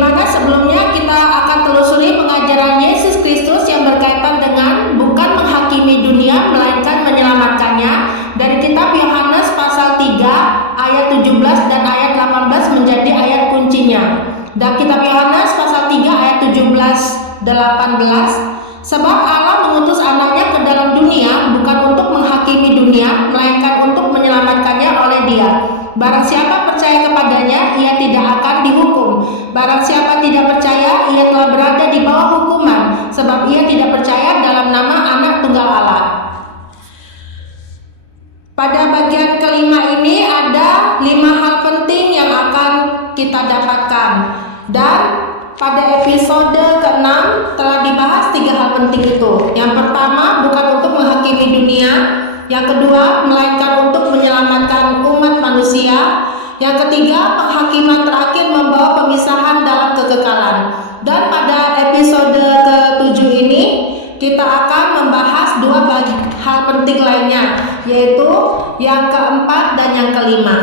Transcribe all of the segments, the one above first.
mana sebelumnya kita akan telusuri pengajaran Yesus Kristus yang berkaitan dengan bukan menghakimi dunia melainkan menyelamatkannya dari kitab Yohanes pasal 3 ayat 17 dan ayat 18 menjadi ayat kuncinya. Dan kitab Yohanes pasal 3 ayat 17 18, sebab Allah mengutus anaknya ke dalam dunia bukan untuk menghakimi dunia melainkan untuk menyelamatkannya oleh Dia. Barang siapa percaya kepadanya, ia tidak akan dihukum. Barang siapa tidak percaya, ia telah berada di bawah hukuman, sebab ia tidak percaya dalam nama Anak Tunggal Allah. Pada bagian kelima ini ada 5 hal penting yang akan kita dapatkan. Dan pada episode ke-6 telah dibahas 3 hal penting itu. Yang pertama, bukan untuk menghakimi dunia. Yang kedua, melainkan untuk menyelamatkan umat manusia. Yang ketiga, penghakiman terakhir membawa pemisahan dalam kekekalan. Dan pada episode ke-7 ini kita akan membahas 2 hal penting lainnya, yaitu yang keempat dan yang kelima.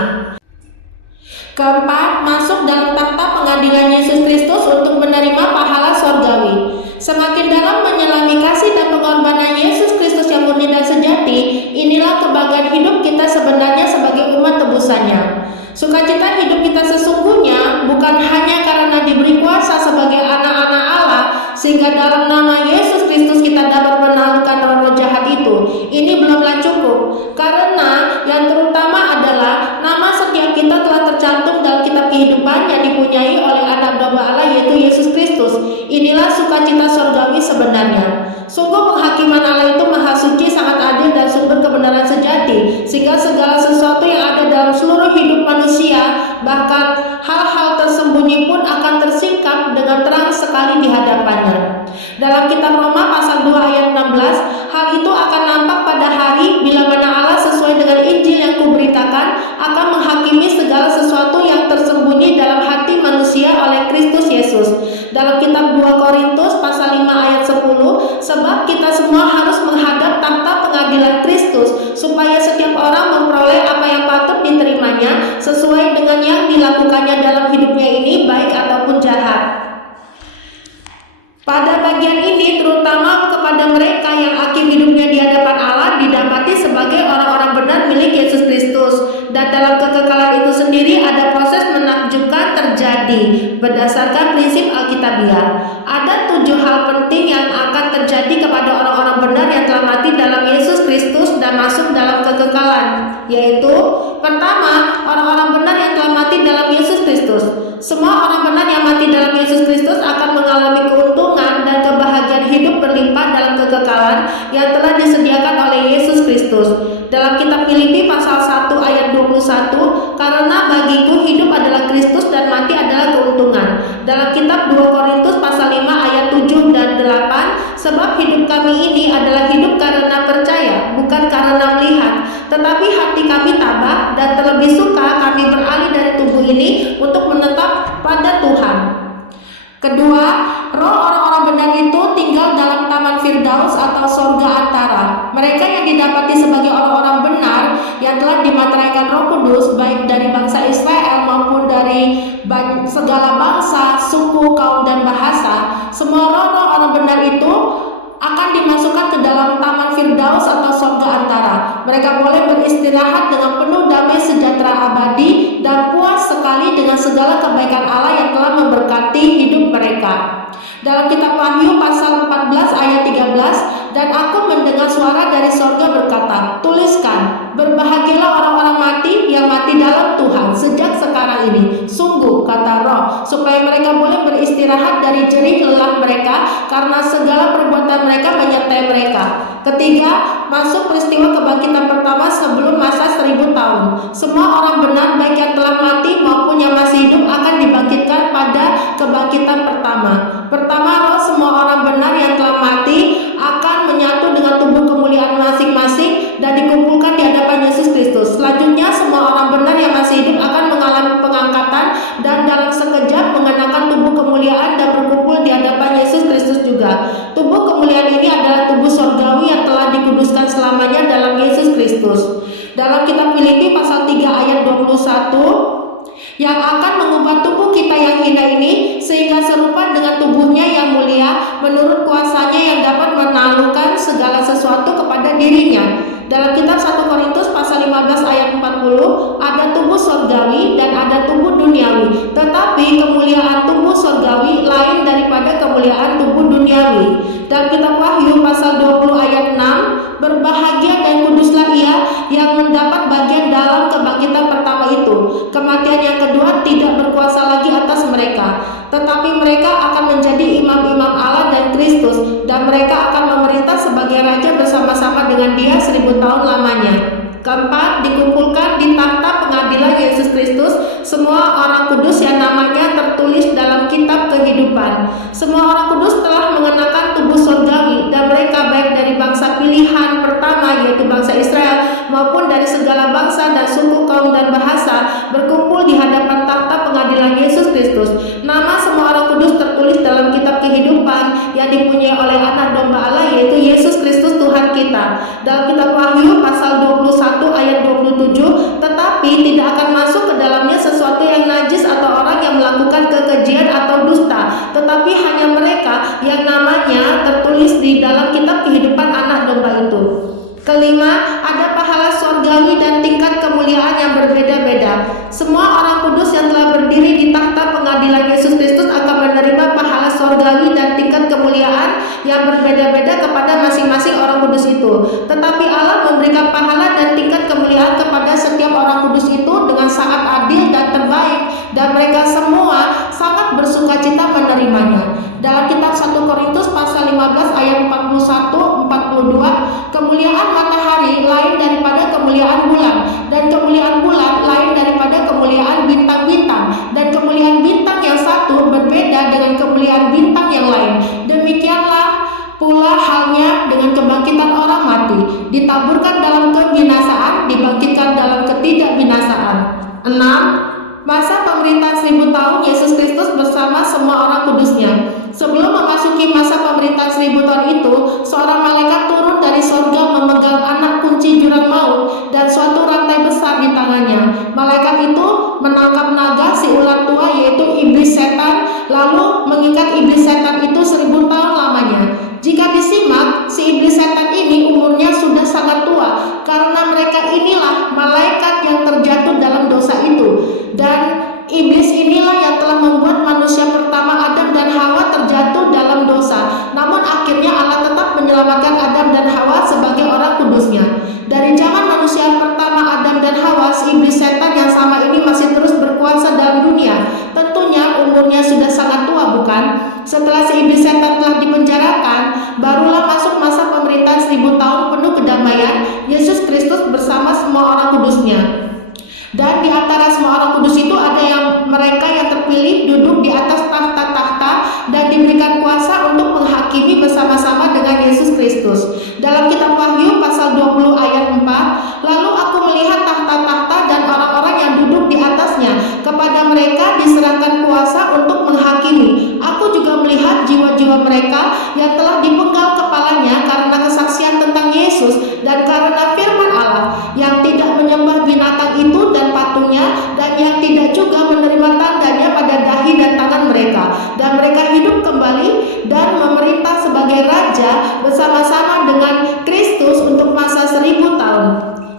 Keempat, masuk dalam takhta pengadilan Yesus Kristus untuk menerima pahala surgawi. Semakin dalam menyelami kasih dan pengorbanan Yesus Kristus yang murni dan sejati, inilah kebahagiaan hidup kita sebenarnya sebagai umat tebusannya. Sukacita hidup kita sesungguhnya bukan hanya karena diberi kuasa sebagai anak-anak Allah, sehingga dalam nama Yesus Kristus kita dapat menaklukkan roh-roh jahat itu. Ini belumlah cukup, karena yang terutama adalah nama setiap kita telah tercantum dalam kitab kehidupan yang dipunyai oleh anak domba Allah, yaitu Yesus Kristus. Inilah sukacita surgawi sebenarnya. Sungguh penghakiman Allah itu maha suci, sangat adil dan sumber kebenaran sejati, sehingga segala sesuatu yang ada dalam seluruh hidup manusia, bahkan hal-hal tersembunyi pun akan tersingkap dengan terang sekali di hadapannya. Dalam kitab Roma pasal 2 ayat 16, hal itu akan nampak pada hari bila mana Allah sesuai dengan Injil yang kuberitakan akan menghakimi segala sesuatu yang tersembunyi dalam hati manusia oleh Kristus Yesus. Dalam kitab 2 Korintus pasal 5 ayat 10, sebab kita semua harus menghadap takhta pengadilan Kristus, supaya setiap orang memperoleh apa yang patut diterimanya sesuai dengan yang dilakukannya dalam hidupnya ini, baik ataupun jahat. Pada bagian ini terutama kepada mereka yang akhir hidupnya di hadapan Allah didapati sebagai orang-orang benar milik Yesus Kristus. Dan dalam kekekalan itu sendiri ada proses menakjubkan terjadi berdasarkan prinsip Alkitabiah. Ada 7 hal penting yang akan terjadi kepada orang-orang benar yang telah mati dalam Yesus Kristus dan masuk dalam kekekalan, yaitu pertama, orang-orang benar yang telah mati dalam Yesus Kristus. Semua orang benar yang mati dalam Yesus Kristus akan mengalami keuntungan dan kebahagiaan hidup berlimpah dalam kekekalan yang telah disediakan oleh Yesus Kristus. Dalam kitab Filipi pasal 1 ayat 21, karena bagiku hidup adalah Kristus dan mati adalah keuntungan. Dalam kitab 2 Korintus pasal 5 ayat 7 dan 8, sebab hidup kami ini adalah hidup karena percaya, bukan karena melihat. Tetapi hati kami tabah dan terlebih suka kami beralih dari tubuh ini untuk menetap pada Tuhan. Kedua, roh orang-orang benar itu tinggal dalam taman Firdaus atau sorga antara. Mereka yang didapati sebagai orang-orang benar yang telah dimateraikan Roh Kudus, baik dari bangsa Israel maupun dari segala bangsa, suku, kaum, dan bahasa. Semua roh-roh orang benar itu akan dimasukkan ke dalam taman Firdaus atau sorga antara. Mereka boleh beristirahat dengan penuh damai sejahtera abadi dan puas sekali dengan segala kebaikan Allah yang telah memberkati hidup mereka. Dalam kitab Wahyu pasal 14 ayat 13, dan aku mendengar suara dari sorga berkata, tuliskan, berbahagialah orang-orang mati yang mati dalam Tuhan sejak sekarang ini. Sungguh, kata Roh, supaya mereka boleh beristirahat dari jerih lelah mereka, karena segala perbuatan mereka menyertai mereka. Ketiga, masuk peristiwa kebangkitan pertama sebelum masa 1000 tahun. Semua orang benar, baik yang telah mati maupun yang masih hidup, akan dibangkitkan pada kebangkitan pertama. Pertama, roh semua orang benar yang telah mati akan menyatu dengan tubuh kemuliaan masing-masing dan dikumpulkan di hadapan Yesus Kristus. Selanjutnya, semua orang benar yang masih hidup akan mengalami pengangkatan dan dalam sekejap mengenakan tubuh kemuliaan dan berkumpul di hadapan Yesus Kristus juga. Tubuh kemuliaan ini adalah tubuh surgawi yang telah dikuduskan selamanya dalam Yesus Kristus. Dalam kitab Filipi pasal 3 ayat 21, yang akan mengubah mengubah tubuh kita yang hina ini sehingga serupa dengan tubuhnya yang mulia menurut kuasanya yang dapat menaklukkan segala sesuatu kepada dirinya. Dalam kitab 1 Korintus pasal 15 ayat 40, ada tubuh surgawi dan ada tubuh duniawi. Tetapi kemuliaan tubuh surgawi lain daripada kemuliaan tubuh duniawi. Dalam kitab Wahyu pasal 20 ayat 6, berbahagia dan kuduslah ia yang mendapat bagian dalam kebangkitan pertama itu. Kematian yang kedua tidak berkuasa lagi atas mereka, tetapi mereka akan menjadi imam-imam Allah dan Kristus, dan mereka akan memerintah sebagai raja bersama-sama dengan Dia 1000 tahun lamanya. Keempat, dikumpulkan di takhta pengadilan Yesus Kristus semua orang kudus yang namanya tertulis dalam kitab kehidupan. Semua orang kudus telah mengenakan tubuh surgawi, dan mereka baik dari bangsa pilihan pertama yaitu bangsa Israel maupun dari segala bangsa dan suku, kaum dan bahasa berkumpul di hadapan takhta pengadilan Yesus Kristus. Nama semua orang kudus tertulis dalam kitab kehidupan yang dipunyai oleh Anak Domba Allah yaitu Yesus Kristus Tuhan kita. Dalam kitab Wahyu pasal 21 ayat 27, tetapi tidak akan masuk ke dalamnya sesuatu yang najis atau orang yang melakukan kekejian atau dusta, tetapi hanya mereka yang namanya tertulis di dalam kitab kehidupan Anak Domba itu. Kelima, ada pahala surgawi dan tingkat kemuliaan yang berbeda-beda. Semua orang kudus yang telah berdiri di takhta pengadilan Yesus Kristus akan menerima pahala surgawi dan tingkat kemuliaan yang berbeda-beda kepada masing-masing orang kudus itu. Tetapi Allah memberikan pahala dan tingkat kemuliaan kepada setiap orang kudus itu dengan sangat adil dan terbaik, dan mereka semua sangat bersukacita menerimanya. Dalam kitab 1 Korintus pasal 15 ayat 41-42, kemuliaan matahari lain daripada kemuliaan bulan, dan kemuliaan bulan lain daripada kemuliaan bintang-bintang, dan kemuliaan bintang yang satu berbeda dengan kemuliaan bintang yang lain. Demikianlah pula halnya dengan kebangkitan orang mati, ditaburkan dalam kebinasaan, dibangkitkan dalam ketidakbinasaan. 6. Masa pemerintahan 1000 tahun Yesus Kristus bersama semua orang kudusnya. Sebelum memasuki masa pemerintahan 1000 tahun itu, seorang malaikat turun dari sorga memegang anak kunci jurang maut dan suatu rantai besar di tangannya. Malaikat itu menangkap naga si ular tua yaitu iblis setan, lalu mengikat iblis setan itu 1000 tahun lamanya. Jika disimak, si iblis setan ini umurnya sudah sangat tua, karena mereka inilah malaikat yang terjatuh dalam dosa itu. Dan iblis inilah yang telah membuat manusia pertama Adam dan Hawa terjatuh dalam dosa. Namun akhirnya Allah tetap menyelamatkan Adam dan Hawa sebagai orang kudusnya. Dari zaman manusia pertama Adam dan Hawa, si iblis setan yang sama ini masih terus berkuasa dalam dunia. Tentunya umurnya sudah sangat tua, bukan? Setelah si iblis setan telah dipenjarakan, barulah masuk masa pemerintahan 1000 tahun penuh kedamaian Yesus Kristus bersama semua orang kudusnya. Dan di antara semua orang kudus itu ada yang mereka yang terpilih duduk di atas tahta-tahta dan diberikan kuasa untuk menghakimi bersama-sama dengan Yesus Kristus. Dalam kitab Wahyu pasal 20 ayat 4, lalu aku melihat tahta-tahta dan orang-orang yang duduk di atasnya. Kepada mereka diserahkan kuasa untuk menghakimi. Aku juga melihat jiwa-jiwa mereka yang telah dipenggal kepalanya karena kesaksian tentang Yesus dan karena firman Allah, yang tidak menyembah binatang itu dan patungnya, dan yang tidak juga menerima tandanya pada dahi dan tangan mereka. Dan mereka hidup kembali dan memerintah sebagai raja bersama-sama dengan Kristus untuk masa 1000 tahun.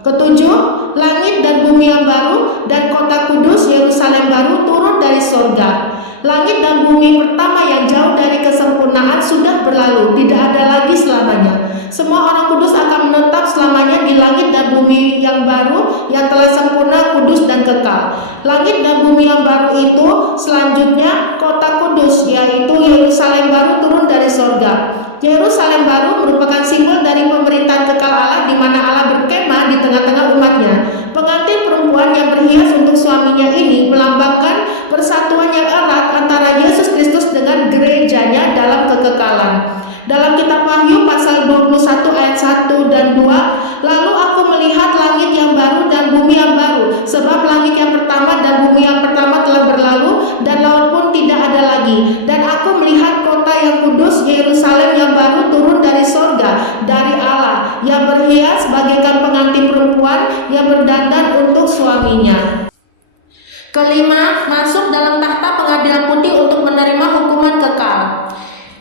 Ketujuh, langit dan bumi yang baru dan kota kudus Yerusalem baru turun dari sorga. Langit dan bumi pertama yang jauh dari kesempurnaan sudah berlalu, tidak ada lagi selamanya. Semua orang kudus akan menetap selamanya di langit dan bumi yang baru yang telah sempurna, kudus dan kekal. Langit dan bumi yang baru itu selanjutnya kota kudus, yaitu Yerusalem baru turun dari sorga. Yerusalem baru merupakan simbol dari pemerintahan kekal Allah, di mana Allah berkemah di tengah-tengah umatnya. Pengantin perempuan yang berhias untuk suaminya ini melambangkan persatuan yang erat antara Yesus Kristus dengan gerejanya dalam kekekalan. Dalam kitab Wahyu pasal 21 ayat 1 dan 2, lalu aku melihat langit yang baru dan bumi yang baru, sebab langit yang pertama dan bumi yang pertama telah berlalu dan laut pun tidak ada lagi. Dan aku melihat kota yang kudus Yerusalem yang baru turun dari sorga, dari Allah, yang berhias bagaikan pengantin perempuan yang berdandan untuk suaminya. Kelima, masuk dalam takhta pengadilan putih untuk menerima hukuman kekal.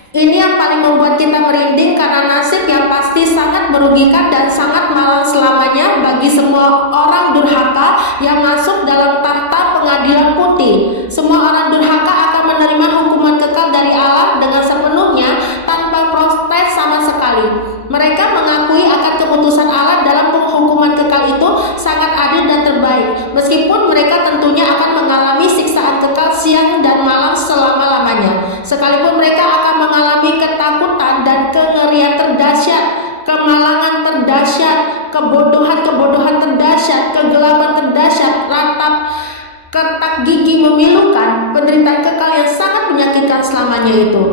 Ini yang paling membuat kita merinding karena nasib yang pasti sangat merugikan dan sangat malang selamanya bagi semua orang durhaka yang masuk dalam takhta pengadilan putih. Semua orang durhaka akan menerima hukuman kekal dari Allah dengan sepenuhnya tanpa protes sama sekali. Mereka mengakui akan keputusan Allah dalam penghukuman kekal itu sangat adil dan terbaik, meskipun mereka tentunya akan mengalami siksaan kekal siang dan malam selama-lamanya. Sekalipun mereka akan mengalami ketakutan dan kengerian terdahsyat, kemalangan terdahsyat, kebodohan terdahsyat, kegelapan terdahsyat, ratap, ketak gigi memilukan, penderitaan kekal yang sangat menyakitkan selamanya itu.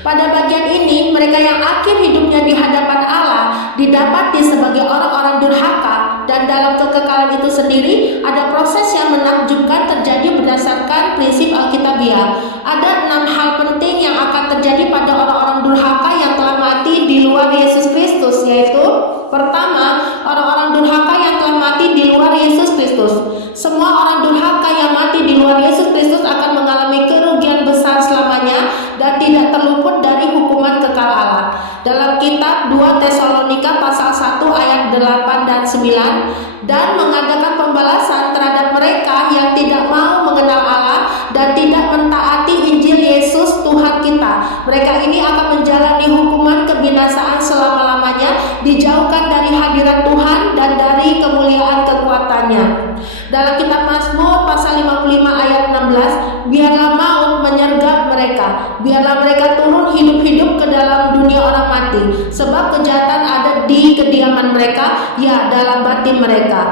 Pada bagian ini, mereka yang akhir hidupnya di hadapan Allah didapati sebagai orang-orang durhaka, dan dalam kekekalan itu sendiri ada proses yang menakjubkan terjadi berdasarkan prinsip Alkitabiah. Ada 6 hal penting yang akan terjadi pada orang-orang durhaka yang telah mati di luar Yesus Kristus, yaitu pertama, orang-orang durhaka yang telah mati di luar Yesus Kristus. Semua orang durhaka yang mati di luar Yesus Kristus akan mengalami kerugian besar selamanya dan tidak terluput dari hukuman kekal Allah. Dalam kitab 2 Tesalonika pasal 1 ayat 8 dan 9, dan mengadakan pembalasan terhadap mereka yang tidak mau mengenal Allah dan tidak mentaati Injil Yesus Tuhan kita. Mereka ini akan menjalani hukuman kebinasaan selama-lamanya, dijauhkan dari hadirat Tuhan dan dari kemuliaan kekuatannya. Dalam kitab Mazmur pasal 55 ayat 16, biarlah maut menyergap mereka, biarlah mereka turun hidup-hidup ke dalam dunia orang mati, sebab kejahatan ada di kediaman mereka, ya dalam batin mereka.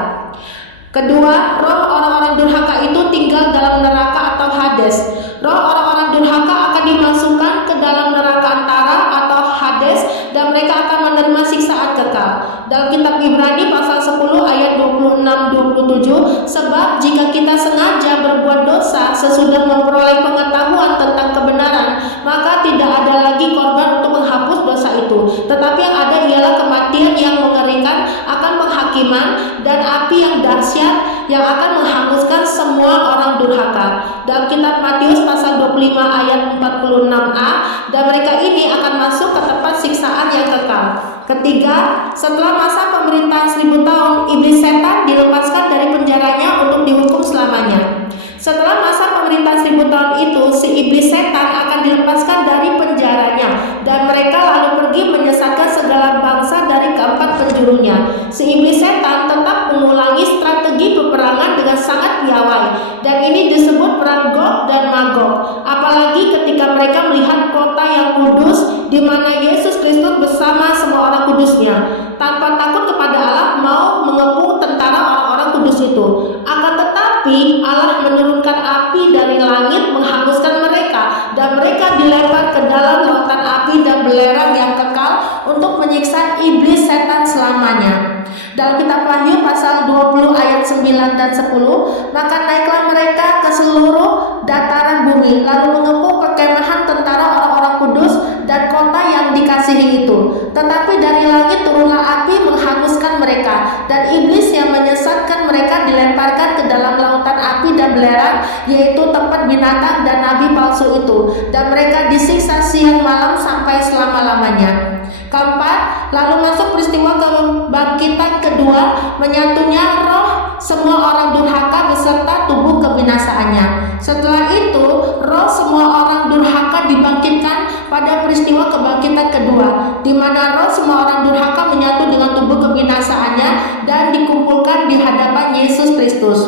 Kedua, roh orang-orang durhaka itu tinggal dalam neraka atau Hades. Roh orang-orang durhaka akan dimasukkan ke dalam neraka antara atau Hades, dan mereka akan menerima siksaan kekal. Dalam kitab Ibrani pasal 10 ayat 26-27, sebab jika kita sengaja berbuat dosa sesudah memperoleh pengetahuan tentang kebenaran, maka tidak ada lagi korban untuk menghapus dosa itu, tetapi yang ada ialah kematian yang mengerikan akan penghakiman dan api yang dahsyat yang akan menghanguskan semua orang durhaka. Dalam kitab Matius pasal 25 ayat 46a, dan mereka ini akan masuk ke tempat siksaan yang kekal. Ketiga, setelah masa pemerintahan 1000 tahun, iblis setan dilepaskan dari penjaranya untuk dihukum selamanya. Setelah masa pemerintahan 1000 tahun itu, si iblis setan akan dilepaskan dari penjaranya, dan mereka lalu pergi menyesatkan segala bangsa dari keempat penjurunya. Si iblis setan tetap mengulangi strategi peperangan dengan sangat piawai, dan ini disebut perang Gog dan Magog. Apalagi ketika mereka melihat kota yang kudus, di mana Yesus Kristus bersama semua orang kudusnya, tanpa takut kepada Allah mau mengepung tentara orang-orang kudus itu. Akan tetapi Allah menurunkan api dari langit menghanguskan mereka, dan mereka dilempar ke dalam lautan api dan belerang yang kekal untuk menyiksa iblis setan selamanya. Dalam kitab Wahyu pasal 20 ayat 9 dan 10, maka naiklah mereka ke seluruh dataran bumi, lalu mengepung perkemahan tentara orang-orang kudus dan kota yang dikasihi itu. Tetapi dari langit turunlah api menghanguskan mereka, dan iblis yang menyesatkan mereka dilemparkan ke dalam lautan api dan belerang, yaitu tempat binatang dan nabi palsu itu, dan mereka disiksa siang malam sampai selama-lamanya. Keempat, lalu masuk peristiwa kebangkitan kedua, menyatunya roh semua orang durhaka beserta tubuh kebinasaannya. Setelah itu, roh semua orang durhaka dibangkitkan pada peristiwa kebangkitan kedua, di mana roh semua orang durhaka menyatu dengan tubuh kebinasaannya dan dikumpulkan di hadapan Yesus Kristus.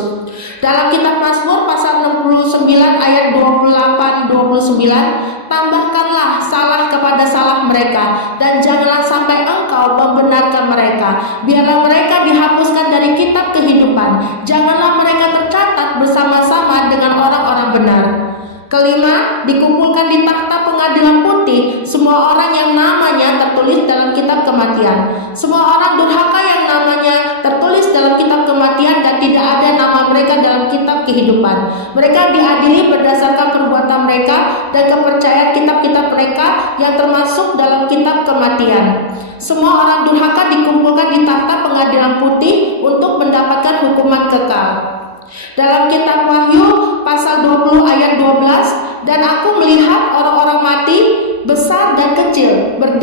Dalam kitab Mazmur pasal 69 ayat 28-29, tambahkanlah salah kepada salah mereka, dan janganlah sampai engkau membenarkan mereka. Biarlah mereka dihapuskan dari kitab kehidupan, janganlah mereka tercatat bersama-sama dengan orang-orang benar. Kelima, dikumpulkan di takhta pengadilan putih semua orang yang namanya tertulis dalam kitab kematian. Semua orang durhaka yang namanya tertulis dalam kitab kematian dan tidak ada nama mereka dalam kitab kehidupan. Mereka diadili berdasarkan perbuatan mereka dan kepercayaan kitab-kitab mereka yang termasuk dalam kitab kematian. Semua orang durhaka dikumpulkan di takhta pengadilan putih untuk mendapatkan hukuman kekal. Dalam kitab Wahyu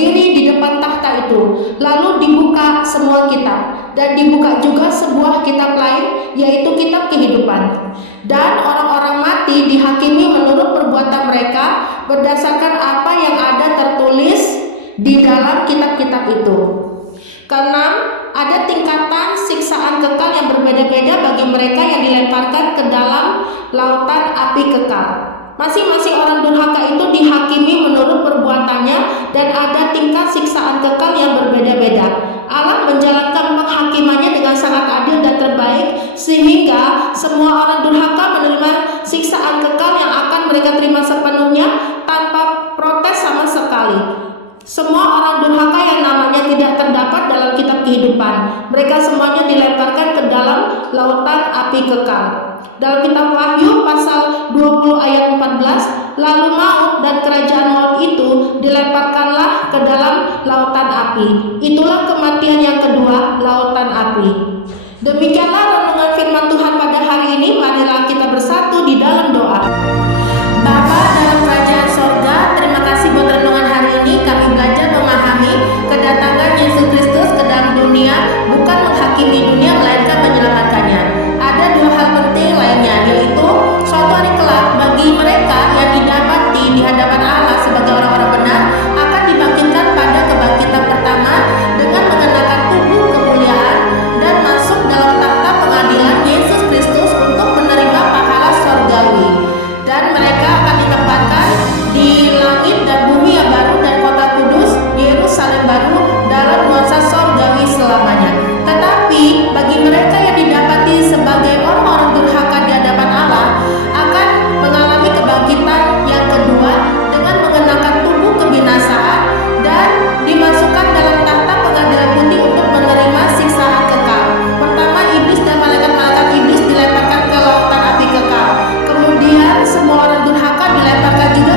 berdiri di depan takhta itu. Lalu dibuka semua kitab, dan dibuka juga sebuah kitab lain, yaitu kitab kehidupan. Dan orang-orang mati dihakimi menurut perbuatan mereka berdasarkan apa yang ada tertulis di dalam kitab-kitab itu. Keenam, ada tingkatan siksaan kekal yang berbeda-beda bagi mereka yang dilemparkan ke dalam lautan api kekal. Masing-masing orang durhaka itu dihakimi menurut perbuatannya dan ada tingkat siksaan kekal yang berbeda-beda. Allah menjalankan penghakimannya dengan sangat adil dan terbaik sehingga semua orang durhaka menerima siksaan kekal yang akan mereka terima sepenuhnya tanpa protes sama sekali. Semua orang durhaka yang namanya tidak terdapat dalam kitab kehidupan, mereka semuanya dilemparkan ke dalam lautan api kekal. Dalam kitab Wahyu pasal 20 ayat 14, lalu maut dan kerajaan maut itu dilemparkanlah ke dalam lautan api. Itulah kematian yang kedua, lautan api. Demikianlah renungan firman Tuhan pada hari ini. Marilah kita bersatu di dalam doa. Bapa dalam kerajaan sorga, terima kasih buat renungan hari ini. Kami belajar memahami kedatangan Yesus Kristus ke dalam dunia bukan menghakimi dunia melainkan menyelamatkannya. Ada dua hal penting lainnya, yaitu suatu hari kelak bagi mereka yang didapati di hadapan Allah sebagai orang-orang benar akan dibangkitkan pada kebangkitan pertama dengan mengenakan tubuh kemuliaan dan masuk dalam takhta pengadilan Yesus Kristus untuk menerima pahala sorgawi. Dan mereka akan ditempatkan di langit dan bumi yang baru dan kota kudus Yerusalem baru dalam nuansa sorgawi selamanya. Tetapi bagi mereka yang didapati sebagai orang-orang durhaka di hadapan Allah akan mengalami kebangkitan yang kedua dengan mengenakan tubuh kebinasaan dan dimasukkan dalam takhta pengadilan putih untuk menerima siksaan kekal. Pertama, iblis dan malaikat-malaikat iblis dilemparkan ke lautan api kekal. Kemudian semua orang durhaka dilemparkan juga